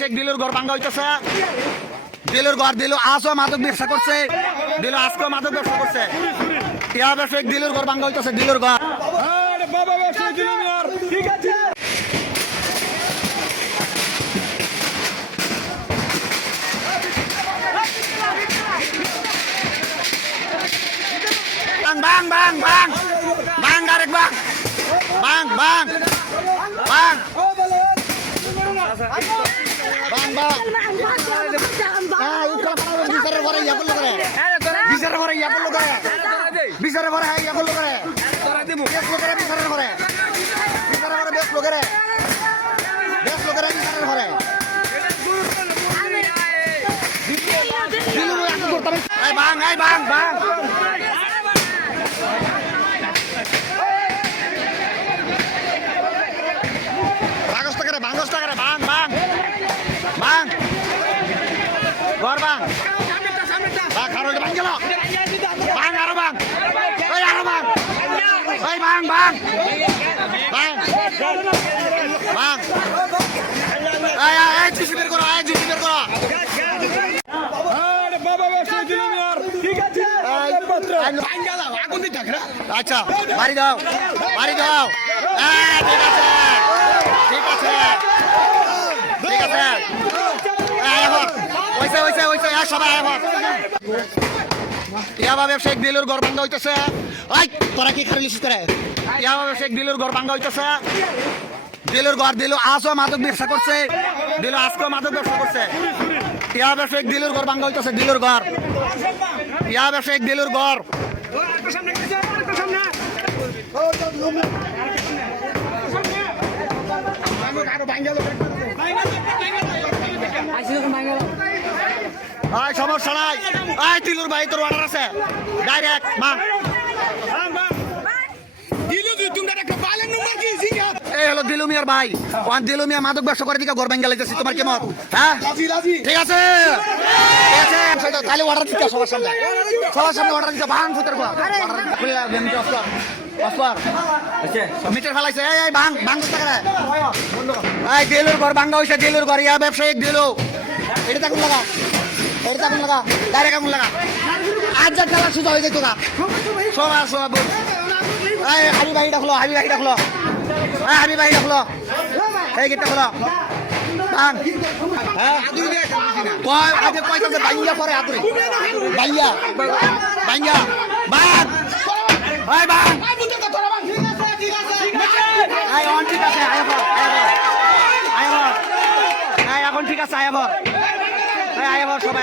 শেখ দিলুর ঘর ভাঙ্গা হইতেছে। দিলুর ঘর দিলু আজও মাদক ব্যবসা করছে, দিলু আজকেও মাদক ব্যবসা করছে। শেখ দিলুর ঘর ভাঙ্গা হইতেছে, দিলুর ঘর। Bang bang bang bang Garek bang bang bang bang bang bang itu bicara orang ya perlu kere bicara orang ya perlu kere bicara orang ya perlu kere bicara orang biasa kere bicara orang bang bang bang bang bang bang gor bang bang karo bang jelo bang aro bang oi bang bang bang bang ay juice বের করো আরে বাবা বসে দিলাম यार ঠিক আছে বাঙ্গালা আগুন দি থাকরা আচ্ছা বাড়ি দাও ঠিক আছে ওইসে সবাই শেখ দিলুর ঘর ভাঙ্গা হইতেছে। তোরা কি খালি করে শেখ দিলুর ঘর ভাঙ্গা হইতেছে। দিলুর ঘর দিলু আজও মাদক ব্যবসা করছে, দিলু আজকেও মাদক ব্যবসা করছে। শেখ দিলুর ঘর ভাঙ্গা হইতেছে, দিলুর ঘর। শেখ দিলুর ঘর সমস্যা নাই। দিলুর ভাই তোর অর্ডার আছে ডাইরেক্ট মা এই হলো দিলু মিয়ার ভাই। দিলু মিয়া মাদক ব্যবসা করে দিকে ঘর ভাঙ্গা লাইতেছি। তোমার কেমন? হ্যাঁ ঠিক আছে তাহলে অর্ডার দিতে সবার সামনে অর্ডার দিতে ভাঙ ফুটের মিটার ফেলাইছে এই ভাঙ দিলুর ঘর ভাঙ্গা হয়েছে। দিলুর ঘর ইয়া ব্যবসায়িক দিলু এটা কোন লাগা ডাইরেক্ট আগুন লাগা আজ যা খেলা সোজা হয়ে যেত না সব হাবি ভাই ডাকলো এই গেটটা খোলো আজ কয়টা বাইয়া করে আদরে বাইয়া বাং ঠিক আছে এখন ঠিক আছে আয়াবর সবাই